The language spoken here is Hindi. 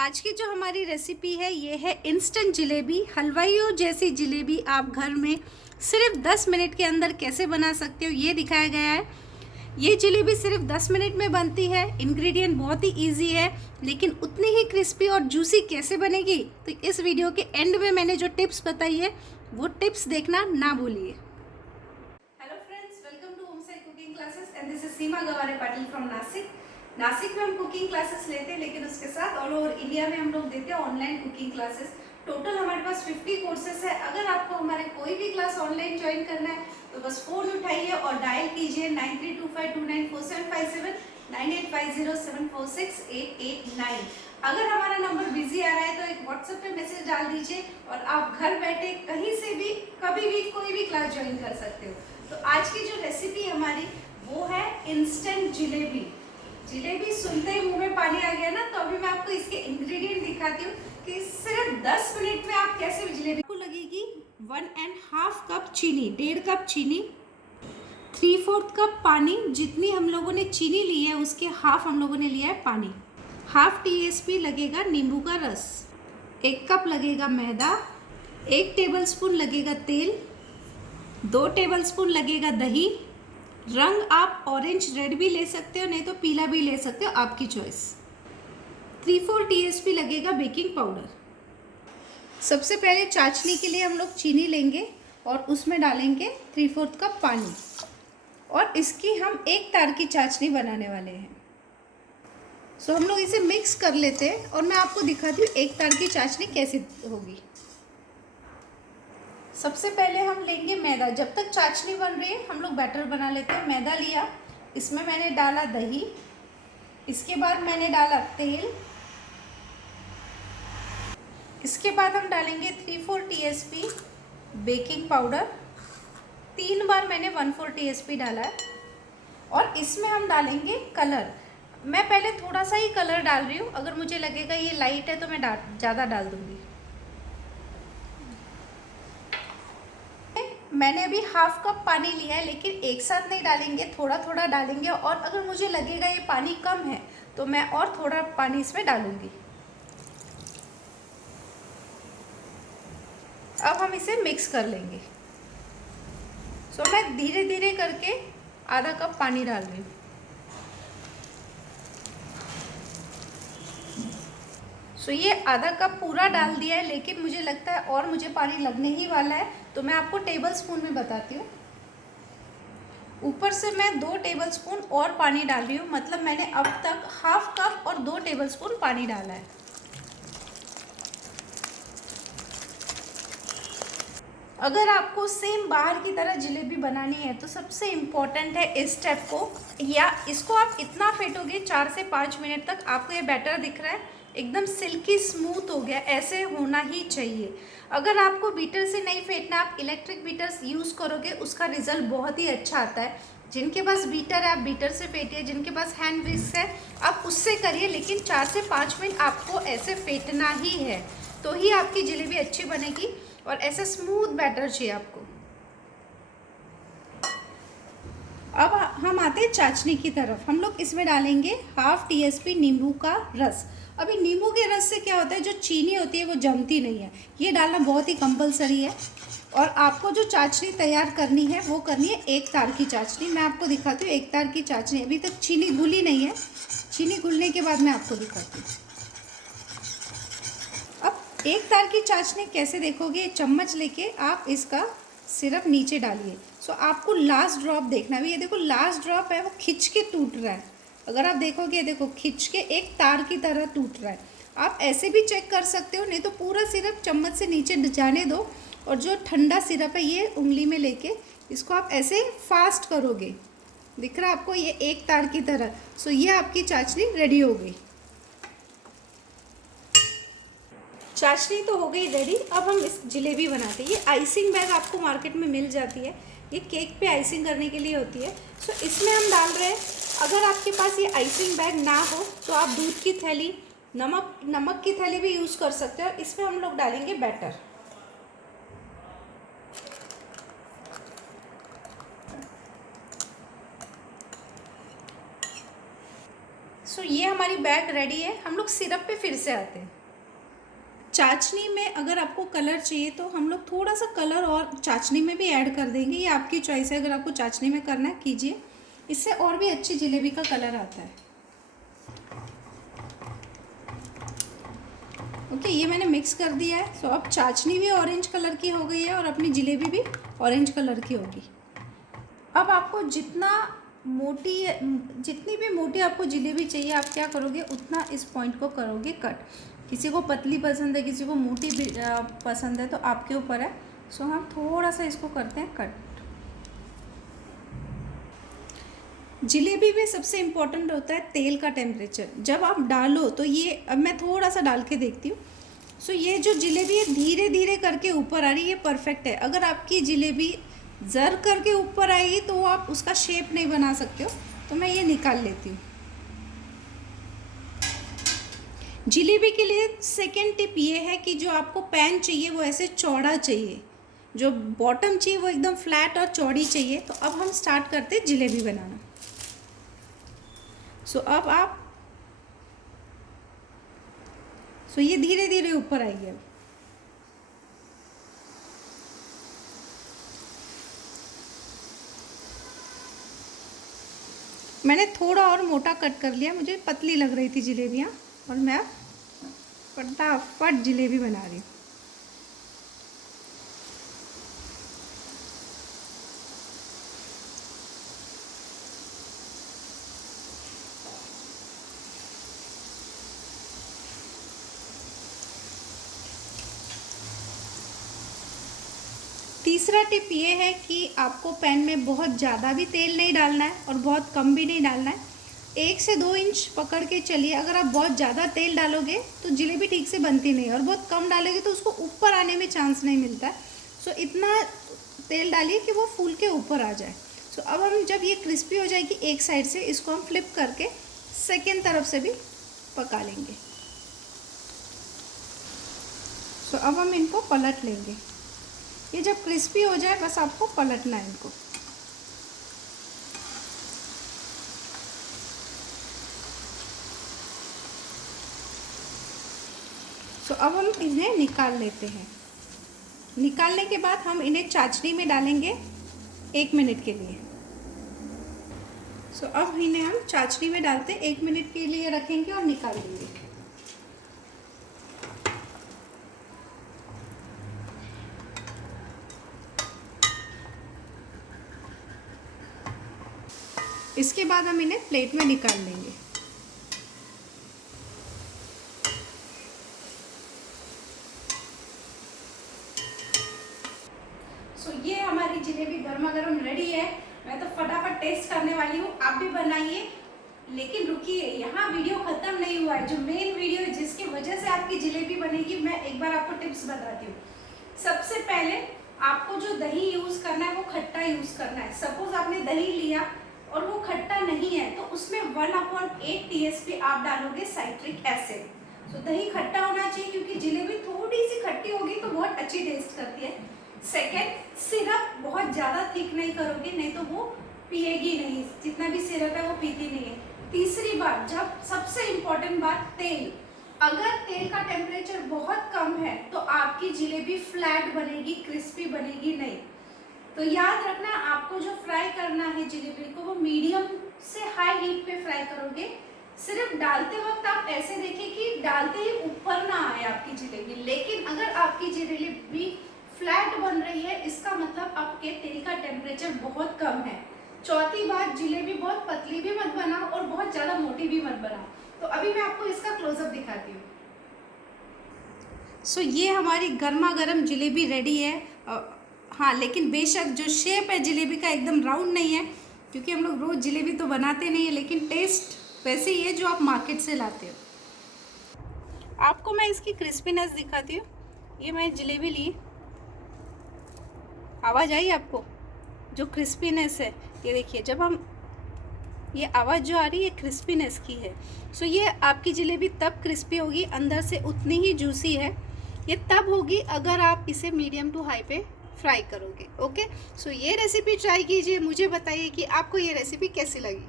आज की जो हमारी रेसिपी है ये है इंस्टेंट जलेबी। हलवाइयों जैसी जलेबी आप घर में सिर्फ 10 मिनट के अंदर कैसे बना सकते हो ये दिखाया गया है। ये जलेबी सिर्फ 10 मिनट में बनती है। इंग्रेडिएंट बहुत ही इजी है, लेकिन उतनी ही क्रिस्पी और जूसी कैसे बनेगी तो इस वीडियो के एंड में मैंने जो टिप्स बताई है वो टिप्स देखना ना भूलिए। Hello friends, welcome to home side cooking classes and this is Seema Gaware Patil from Nashik. Nashik में हम कुकिंग क्लासेस लेते हैं, लेकिन उसके साथ ऑल ओवर इंडिया में हम लोग देते हैं ऑनलाइन कुकिंग क्लासेस। टोटल हमारे पास 50 कोर्सेस है। अगर आपको हमारे कोई भी क्लास ऑनलाइन ज्वाइन करना है तो बस फोन उठाइए और डायल कीजिए 9325294757 9850746889। अगर हमारा नंबर बिजी आ रहा है तो एक व्हाट्सएप पे मैसेज डाल दीजिए और आप घर बैठे कहीं से भी कभी भी कोई भी क्लास ज्वाइन कर सकते हो। तो आज की जो रेसिपी हमारी वो है इंस्टेंट जलेबी। जलेबी सुनते ही मुंह में पानी आ गया ना, तो अभी मैं आपको इसके इंग्रेडिएंट दिखाती हूँ कि सिर्फ 10 मिनट में आप कैसे जलेबी को लगेगी। 1.5 कप चीनी, 1.5 कप चीनी, 3/4 कप पानी। जितनी हम लोगों ने चीनी ली है उसके हाफ हम लोगों ने लिया है पानी। हाफ टीस्पून लगेगा नींबू का रस, 1 कप लगेगा मैदा, 1 टेबलस्पून लगेगा तेल, 2 टेबलस्पून लगेगा दही। रंग आप ऑरेंज रेड भी ले सकते हो, नहीं तो पीला भी ले सकते हो, आपकी चॉइस। 3/4 टीस्पून लगेगा बेकिंग पाउडर। सबसे पहले चाशनी के लिए हम लोग चीनी लेंगे और उसमें डालेंगे 3/4 कप पानी और इसकी हम 1 तार की चाशनी बनाने वाले हैं। सो हम लोग इसे मिक्स कर लेते हैं और मैं आपको दिखाती हूँ 1 तार की चाशनी कैसे होगी। सबसे पहले हम लेंगे मैदा। जब तक चाशनी बन रही है हम लोग बैटर बना लेते हैं। मैदा लिया, इसमें मैंने डाला दही, इसके बाद मैंने डाला तेल, इसके बाद हम डालेंगे 3/4 टीस्पून बेकिंग पाउडर। 3 बार मैंने 1/4 टीस्पून डाला है और इसमें हम डालेंगे कलर। मैं पहले थोड़ा सा ही कलर डाल रही हूँ, अगर मुझे लगेगा ये लाइट है तो मैं ज़्यादा डाल दूँगी। मैंने अभी हाफ कप पानी लिया है, लेकिन एक साथ नहीं डालेंगे, थोड़ा थोड़ा डालेंगे और अगर मुझे लगेगा ये पानी कम है तो मैं और थोड़ा पानी इसमें डालूंगी। अब हम इसे मिक्स कर लेंगे। सो मैं धीरे धीरे करके आधा कप पानी डाल रही हूँ। सो ये आधा कप पूरा डाल दिया है, लेकिन मुझे लगता है और मुझे पानी लगने ही वाला है, तो मैं आपको टेबल स्पून में बताती हूँ। ऊपर से मैं 2 टेबलस्पून और पानी डाल रही हूँ, मतलब मैंने अब तक हाफ कप और 2 टेबलस्पून पानी डाला है। अगर आपको सेम बाहर की तरह जलेबी बनानी है तो सबसे इम्पॉर्टेंट है इस स्टेप को, या इसको आप इतना फेंटोगे 4 से 5 मिनट तक, आपको ये बैटर दिख रहा है एकदम सिल्की स्मूथ हो गया, ऐसे होना ही चाहिए। अगर आपको बीटर से नहीं फेंटना, आप इलेक्ट्रिक बीटर्स यूज़ करोगे, उसका रिजल्ट बहुत ही अच्छा आता है। जिनके पास बीटर है आप बीटर से फेंटिए, जिनके पास हैंड विस्क है आप उससे करिए, लेकिन 4 से 5 मिनट आपको ऐसे फेंटना ही है, तो ही आपकी जलेबी अच्छी बनेगी। और ऐसा स्मूथ बैटर चाहिए आपको। अब हम आते हैं चाशनी की तरफ। हम लोग इसमें डालेंगे हाफ टीस्पून नींबू का रस। अभी नींबू के रस से क्या होता है, जो चीनी होती है वो जमती नहीं है, ये डालना बहुत ही कंपलसरी है। और आपको जो चाशनी तैयार करनी है वो करनी है 1 तार की चाशनी। मैं आपको दिखाती हूँ 1 तार की चाशनी। अभी तक चीनी घुली नहीं है, चीनी घुलने के बाद मैं आपको दिखाती हूँ। अब 1 तार की चाशनी कैसे देखोगे, चम्मच लेके आप इसका सिरप नीचे डालिए। सो आपको लास्ट ड्रॉप देखना भी, ये देखो लास्ट ड्रॉप है वो खिंच के टूट रहा है। अगर आप देखोगे, देखो खिंच के एक तार की तरह टूट रहा है। आप ऐसे भी चेक कर सकते हो, नहीं तो पूरा सिरप चम्मच से नीचे जाने दो और जो ठंडा सिरप है ये उंगली में लेके इसको आप ऐसे फास्ट करोगे, दिख रहा है आपको ये 1 तार की तरह। सो ये आपकी चाशनी रेडी हो गई। चाशनी तो हो गई रेडी। अब हम इस जलेबी बनाते हैं। ये आइसिंग बैग आपको मार्केट में मिल जाती है, ये केक पे आइसिंग करने के लिए होती है। सो इसमें हम डाल रहे हैं, अगर आपके पास ये आइसिंग बैग ना हो तो आप दूध की थैली, नमक की थैली भी यूज़ कर सकते हो। इसमें हम लोग डालेंगे बैटर। सो ये हमारी हमारी बैग रेडी है। हम लोग सिरप पे फिर से आते हैं। चाशनी में अगर आपको कलर चाहिए तो हम लोग थोड़ा सा कलर और चाशनी में भी ऐड कर देंगे, ये आपकी चॉइस है। अगर आपको चाशनी में करना है कीजिए, इससे और भी अच्छी जलेबी का कलर आता है। ओके, ये मैंने मिक्स कर दिया है। तो अब चाशनी भी ऑरेंज कलर की हो गई है और अपनी जलेबी भी ऑरेंज कलर की होगी। अब आपको जितनी भी मोटी आपको जलेबी चाहिए, आप क्या करोगे, उतना इस पॉइंट को करोगे कट। किसी को पतली पसंद है, किसी को मोटी पसंद है, तो आपके ऊपर है। सो हम थोड़ा सा इसको करते हैं कट। जलेबी में सबसे इम्पोर्टेंट होता है तेल का टेम्परेचर। जब आप डालो तो ये, अब मैं थोड़ा सा डाल के देखती हूँ। सो ये जो जलेबी है धीरे धीरे करके ऊपर आ रही है, ये परफेक्ट है। अगर आपकी जलेबी जर करके ऊपर आएगी तो आप उसका शेप नहीं बना सकते हो। तो मैं ये निकाल लेती हूँ। जलेबी के लिए सेकेंड टिप ये है कि जो आपको पैन चाहिए वो ऐसे चौड़ा चाहिए, जो बॉटम चाहिए वो एकदम फ्लैट और चौड़ी चाहिए। तो अब हम स्टार्ट करते हैं जलेबी बनाना। सो ये धीरे धीरे ऊपर आएगी। अब मैंने थोड़ा और मोटा कट कर लिया, मुझे पतली लग रही थी जलेबियाँ, और मैं अब फटाफट जलेबी बना रही हूँ। तीसरा टिप ये है कि आपको पैन में बहुत ज़्यादा भी तेल नहीं डालना है और बहुत कम भी नहीं डालना है। 1 से 2 इंच पकड़ के चलिए। अगर आप बहुत ज़्यादा तेल डालोगे तो जलेबी ठीक से बनती नहीं, और बहुत कम डालोगे तो उसको ऊपर आने में चांस नहीं मिलता है। सो इतना तेल डालिए कि वो फूल के ऊपर आ जाए। सो अब हम जब ये क्रिस्पी हो जाएगी एक साइड से, इसको हम फ्लिप करके सेकेंड तरफ से भी पका लेंगे। सो अब हम इनको पलट लेंगे। ये जब क्रिस्पी हो जाए बस आपको पलटना है इनको। तो अब हम इन्हें निकाल लेते हैं। निकालने के बाद हम इन्हें चाशनी में डालेंगे 1 मिनट के लिए। सो अब इन्हें हम चाशनी में डालते 1 मिनट के लिए रखेंगे और निकाल देंगे। इसके बाद हम इन्हें प्लेट में निकाल लेंगे। सो ये हमारी जलेबी गर्मा गर्म रेडी है। मैं तो फटाफट टेस्ट करने वाली हूँ, आप भी बनाइए। लेकिन रुकिए, यहाँ वीडियो खत्म नहीं हुआ है। जो मेन वीडियो है जिसकी वजह से आपकी जलेबी बनेगी, मैं एक बार आपको टिप्स बताती हूँ। सबसे पहले आपको जो दही यूज करना है वो खट्टा यूज करना है। सपोज आपने दही लिया और वो खट्टा नहीं है तो उसमें 1/8 TSP आप डालोगे साइट्रिक एसिड। तो दही खट्टा होना चाहिए, क्योंकि जलेबी थोड़ी सी खट्टी होगी तो बहुत अच्छी टेस्ट करती है। सेकेंड, सिरप बहुत ज़्यादा थिक नहीं करोगे, नहीं तो वो पिएगी नहीं। जितना भी सिरप है वो पीती नहीं है। तीसरी बात, जब सबसे इम्पोर्टेंट बात, तेल। अगर तेल का टेम्परेचर बहुत कम है तो आपकी जलेबी फ्लैट बनेगी, क्रिस्पी बनेगी नहीं। तो याद रखना, आपको जो फ्राई करना है जलेबी को, वो मीडियम से हाई हीट पे फ्राई करोगे। सिर्फ डालते वक्त आप ऐसे देखिए कि डालते ही ऊपर ना आए आपकी जलेबी। लेकिन अगर आपकी जलेबी फ्लैट बन रही है, इसका मतलब आपके तेल का टेम्परेचर बहुत कम है। चौथी बात, जलेबी बहुत पतली भी मत बनाओ और बहुत ज़्यादा मोटी भी मत बनाओ। तो अभी मैं आपको इसका क्लोजअप दिखाती हूँ। सो ये हमारी गर्मा गर्म जलेबी रेडी है। हाँ, लेकिन बेशक जो शेप है जलेबी का एकदम राउंड नहीं है, क्योंकि हम लोग रोज़ जलेबी तो बनाते नहीं है, लेकिन टेस्ट वैसे ही है जो आप मार्केट से लाते हो। आपको मैं इसकी क्रिस्पीनेस दिखाती हूँ। ये मैं जलेबी ली, आवाज़ आई आपको? जो क्रिस्पीनेस है ये देखिए, जब हम ये आवाज़ जो आ रही है क्रिस्पीनेस की है। सो ये आपकी जलेबी तब क्रिस्पी होगी, अंदर से उतनी ही जूसी है। ये तब होगी अगर आप इसे मीडियम टू हाई पे फ्राई करोगे। ओके, सो ये रेसिपी ट्राई कीजिए, मुझे बताइए कि आपको ये रेसिपी कैसी लगी।